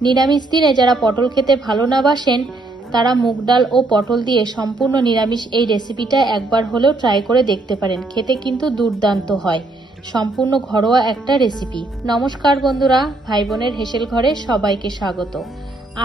নিরামিষ দিনে যারা পটল খেতে ভালো না বাসেন, তারা মুগ ডাল ও পটল দিয়ে সম্পূর্ণ নিরামিষ এই রেসিপিটা একবার হলেও ট্রাই করে দেখতে পারেন। খেতে কিন্তু দুর্দান্ত হয়। সম্পূর্ণ ঘরোয়া একটা রেসিপি। নমস্কার বন্ধুরা ভাই বোনের হেসেল ঘরে সবাইকে স্বাগত।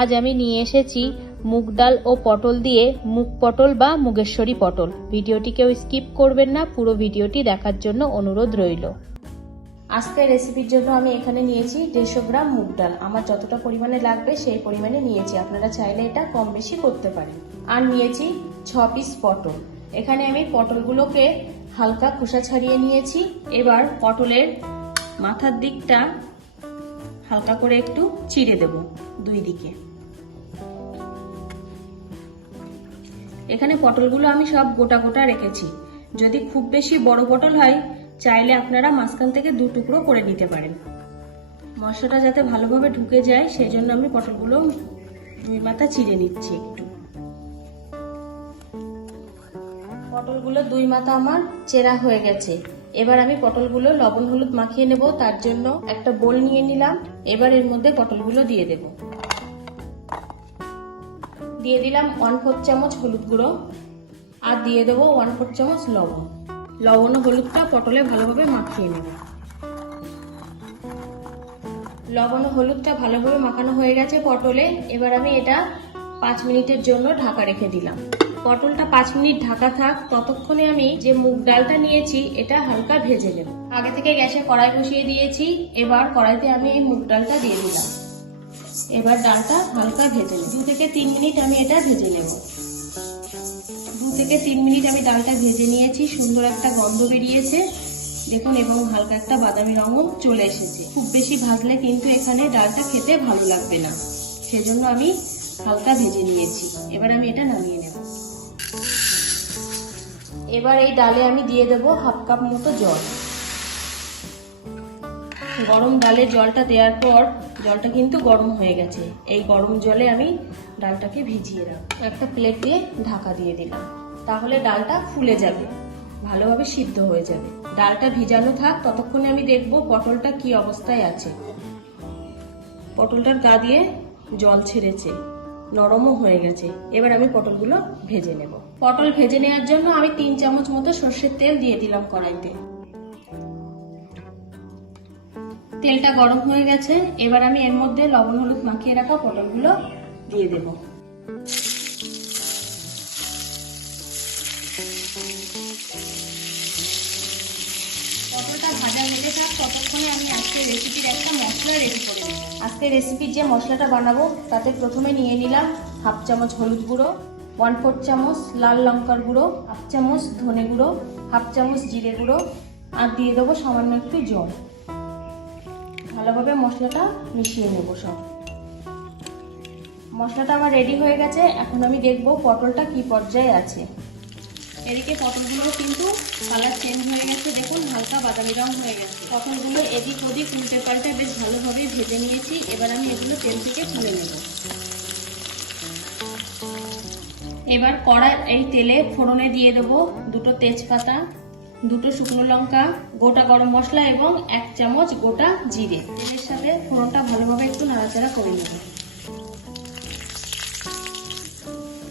আজ আমি নিয়ে এসেছি মুগ ডাল ও পটল দিয়ে মুগ পটল বা মুগেশ্বরী পটল। ভিডিওটি কেউ স্কিপ করবেন না, পুরো ভিডিওটি দেখার জন্য অনুরোধ রইল। আজকের রেসিপির জন্য আমি এখানে নিয়েছি দেড়শো গ্রাম মুগ ডাল। আমার যতটা পরিমাণে লাগবে সেই পরিমাণে নিয়েছি। আপনারা চাইলে এটা কম বেশি করতে পারেন। আর নিয়েছি ছ পিস পটল। এখানে আমি পটলগুলোকে হালকা খোসা ছাড়িয়ে নিয়েছি। এবার পটলের মাথার দিকটা হালকা করে একটু চিড়ে দেব দুই দিকে। এখানে পটলগুলো আমি সব গোটা গোটা রেখেছি। যদি খুব বেশি বড় পটল হয় চাইলে আপনারা মাঝখান থেকে দু টুকরো করে নিতে পারেন। মশলাটা যাতে ভালোভাবে ঢুকে যায়, সেই জন্য আমি পটলগুলো দুই মাথা চিড়ে নিচ্ছি একটু। পটলগুলো দুই মাথা আমার চেরা হয়ে গেছে। এবার আমি পটলগুলো লবণ হলুদ মাখিয়ে নেব, তার জন্য একটা বোল নিয়ে নিলাম। এবার এর মধ্যে পটলগুলো দিয়ে দেব। দিয়ে দিলাম ওয়ান ফোর চামচ হলুদ গুঁড়ো, আর দিয়ে দেবো ওয়ান ফোর চামচ লবণ। লবণ হলুদটা পটলে ভালোভাবে মাখিয়ে নেব। লবণ হলুদটা ভালোভাবে মাখানো হয়ে গেছে পটলে। এবার আমি এটা পাঁচ মিনিটের জন্য ঢাকা রেখে দিলাম। পটলটা পাঁচ মিনিট ঢাকা থাক, ততক্ষণে আমি যে মুগ ডালটা নিয়েছি, এটা হালকা ভেজে নেব। আগে থেকে গ্যাসে কড়াই বসিয়ে দিয়েছি, এবার কড়াইতে আমি এই মুগ ডালটা দিয়ে দিলাম। এবার ডালটা হালকা ভেজে নেব। দু থেকে তিন মিনিট আমি এটা ভেজে নেব। থেকে তিন মিনিট আমি ডালটা ভেজে নিয়েছি, সুন্দর একটা গন্ধ বেরিয়েছে। দেখুন, এবং হালকা একটা বাদামি রঙও চলে এসেছে। খুব বেশি ভাজলে কিন্তু এখানে ডালটা খেতে ভালো লাগবে না। সেজন্য আমি হালকা ভেজে নিয়েছি। এবার আমি এটা নামিয়ে নেব। এবার এই ডালে আমি দিয়ে দেবো হাফ কাপ মতো জল। গরম ডালে জলটা দেওয়ার পর জলটা কিন্তু গরম হয়ে গেছে। এই গরম জলে আমি ডালটাকে ভিজিয়ে রাখব। একটা প্লেট দিয়ে ঢাকা দিয়ে দিলাম। তাহলে ডালটা ফুলে যাবে। ভালোভাবে সিদ্ধ হয়ে যাবে। ডালটা ভিজানো থাক, ততক্ষণে আমি দেখব পটলটা কি অবস্থায় আছে। পটলটার গা দিয়ে জল ছেড়েছে, নরমও হয়ে গেছে। এবার আমি পটলগুলো ভেজে নেব। পটল ভেজে নেওয়ার জন্য আমি তিন চামচ মতো সর্ষের তেল দিয়ে দিলাম কড়াইতে। তেলটা গরম হয়ে গেছে। এবার আমি এর মধ্যে লবণ হলুদ মাখিয়ে রাখা পটলগুলো দিয়ে দেব। আজকের রেসিপির একটা মশলা রেডি করে নেব আজকের রেসিপির যে মশলাটা বানাবো, তাতে প্রথমে নিয়ে নিলাম হাফ চামচ হলুদ গুঁড়ো ওয়ান ফোর চামচ লাল লঙ্কার গুঁড়ো হাফ চামচ ধনে গুঁড়ো হাফ চামচ জিরে গুঁড়ো, আর দিয়ে দেবো সামান্য একটু জল। ভালোভাবে মশলাটা মিশিয়ে নেব সব। মশলাটা আমার রেডি হয়ে গেছে, এখন আমি দেখব পটলটা কি পর্যায়ে আছে। এদিকে পটলগুলো কিন্তু কালার চেঞ্জ হয়ে গেছে। দেখুন, হালকা বাদামি রং হয়ে গেছে। পটলগুলো এদিক ওদিক উল্টে পাল্টে বেশ ভালোভাবে ভেজে নিয়েছি। এবার আমি এগুলো তেল থেকে তুলে নেব। এবার কড়া এই তেলে ফোড়নে দিয়ে দেবো দুটো তেজপাতা, দুটো শুকনো লঙ্কা, গোটা গরম মশলা এবং এক চামচ গোটা জিরে। তেলের সাথে ফোড়নটা ভালোভাবে একটু নাড়াচাড়া করে নেব।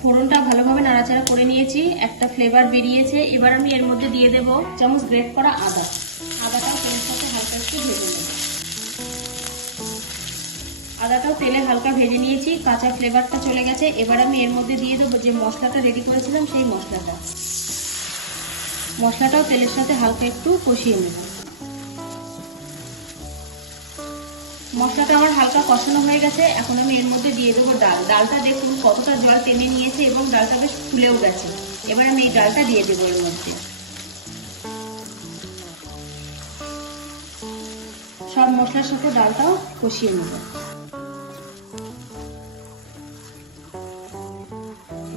ফোড়নটা ভালোভাবে নাড়াচাড়া করে নিয়েছি। একটা ফ্লেভার বেরিয়েছে। এবার আমি এর মধ্যে দিয়ে দেব চামচ গ্রেট করা আদা। আদাটাও তেলের সাথে হালকা একটু ভেজে নেব। আদাটাও তেলে হালকা ভেজে নিয়েছি। কাঁচা ফ্লেভারটা চলে গেছে। এবার আমি এর মধ্যে দিয়ে দেবো যে মশলাটা রেডি করেছিলাম সেই মশলাটা। মশলাটাও তেলের সাথে হালকা একটু কষিয়ে নেব। মশলাটা আমার হালকা কষানো হয়ে গেছে, এখন আমি এর মধ্যে দিয়ে দেবো ডাল। ডালটা দেখুন কতটা জল টেনে নিয়েছে এবং ডালটা বেশ ফুলেও গেছে। এবার আমি এই ডালটা দিয়ে দেবো এর মধ্যে। সব মশলার সাথে ডালটাও কষিয়ে নেব।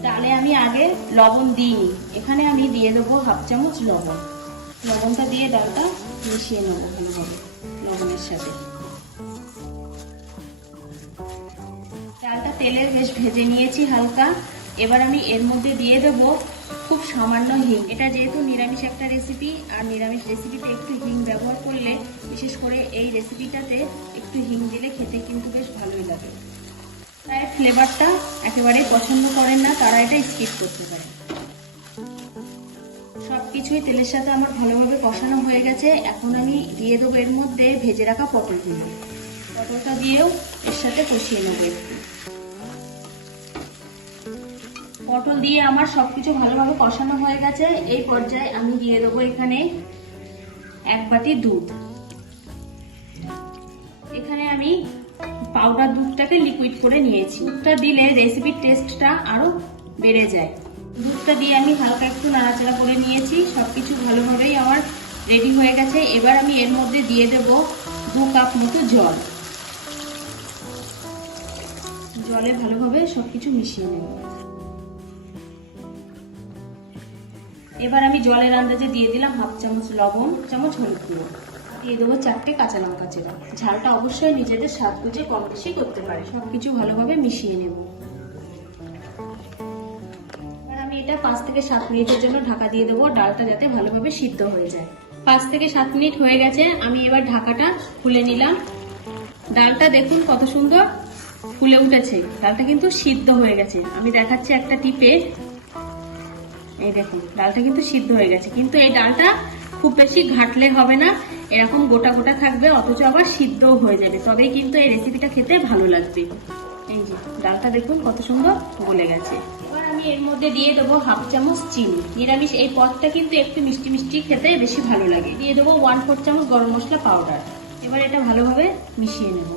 ডালে আমি আগে লবণ দিইনি। এখানে আমি দিয়ে দেবো হাফ চামচ লবণ। লবণটা দিয়ে ডালটা মিশিয়ে নেব ভালোভাবে, লবণের সাথে। তেলের বেশ ভেজে নিয়েছি হালকা। এবার আমি এর মধ্যে দিয়ে দেব খুব সামান্য হিং। এটা যেহেতু নিরামিষ একটা রেসিপি আর নিরামিষ রেসিপিতে একটু হিং ব্যবহার করলে, বিশেষ করে এই রেসিপিটাতে একটু হিং দিলে খেতে কিন্তু বেশ ভালোই লাগে। ফ্লেভারটা একেবারে পছন্দ করেন না, তারা এটা স্কিপ করতে পারে সব কিছুই তেলের সাথে আমার ভালোভাবে কষানো হয়ে গেছে। এখন আমি দিয়ে দেবো এর মধ্যে ভেজে রাখা পটলগুলো পটলটা দিয়েও এর সাথে কষিয়ে নেব একটু। পটল দিয়ে আমার সবকিছু ভালোভাবে কষানো হয়ে গেছে, এই পর্যায়ে আমি দিয়ে দেবো এখানে এক বাটি দুধ। এখানে আমি পাউডার দুধটাকে লিকুইড করে নিয়েছি। দুধটা দিলে রেসিপির টেস্টটা আরও বেড়ে যায়। দুধটা দিয়ে আমি হালকা একটু নাড়াচাড়া করে নিয়েছি সব কিছু ভালোভাবেই আমার রেডি হয়ে গেছে। এবার আমি এর মধ্যে দিয়ে দেব দু কাপ মতো জল। জলে ভালোভাবে সব কিছু মিশিয়ে নেব। এবার আমি জলের আন্দাজে দিয়ে দিলাম হাফ চামচ লবণ, চামচ হলুদ গুঁড়ো। দিয়ে দেবো চারটে কাঁচা লঙ্কা চেরা। ঝালটা অবশ্যই নিজেদের স্বাদ বুঝে কম বেশি করতে পারে। সব কিছু ভালোভাবে মিশিয়ে নেব। এবার আমি এটা পাঁচ থেকে সাত মিনিটের জন্য ঢাকা দিয়ে দেবো। ডালটা যাতে ভালোভাবে সিদ্ধ হয়ে যায়। পাঁচ থেকে সাত মিনিট হয়ে গেছে। আমি এবার ঢাকাটা খুলে নিলাম। ডালটা দেখুন কত সুন্দর ফুলে উঠেছে। ডালটা কিন্তু সিদ্ধ হয়ে গেছে। আমি দেখাচ্ছি একটা টিপে। এই দেখুন, ডালটা কিন্তু সিদ্ধ হয়ে গেছে। কিন্তু এই ডালটা খুব বেশি ঘাটলে হবে না, এরকম গোটা গোটা থাকবে, অথচ আবার সিদ্ধও হয়ে যাবে। তবেই কিন্তু এই রেসিপিটা খেতে ভালো লাগবে। এই যে, ডালটা দেখুন কত সুন্দর গলে গেছে। এবার আমি এর মধ্যে দিয়ে দেবো হাফ চামচ চিনি। নিরামিষ এই পদটা কিন্তু একটু মিষ্টি মিষ্টি খেতে বেশি ভালো লাগে। দিয়ে দেবো ওয়ান ফোর চামচ গরম মশলা পাউডার এবার এটা ভালোভাবে মিশিয়ে নেব।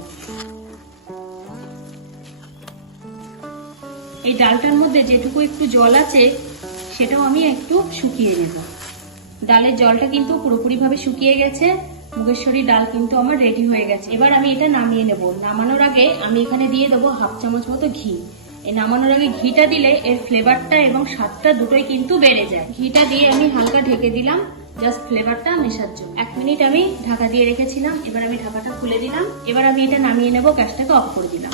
এই ডালটার মধ্যে যেটুকু একটু জল আছে সেটাও আমি একটু শুকিয়ে নেব। ডালের জলটা কিন্তু পুরোপুরিভাবে শুকিয়ে গেছে। মুগেশ্বরী ডাল কিন্তু আমার রেডি হয়ে গেছে। এবার আমি এটা নামিয়ে নেব। নামানোর আগে আমি এখানে দিয়ে দেবো হাফ চামচ মতো ঘি। এই নামানোর আগে ঘিটা দিলে এর ফ্লেভারটা এবং স্বাদটা দুটোই কিন্তু বেড়ে যায়। ঘিটা দিয়ে আমি হালকা ঢেকে দিলাম। জাস্ট ফ্লেভারটা মেশার জন্য। এক মিনিট আমি ঢাকা দিয়ে রেখেছিলাম। এবার আমি ঢাকাটা খুলে দিলাম। এবার আমি এটা নামিয়ে নেব গ্যাসটাকে অফ করে দিলাম।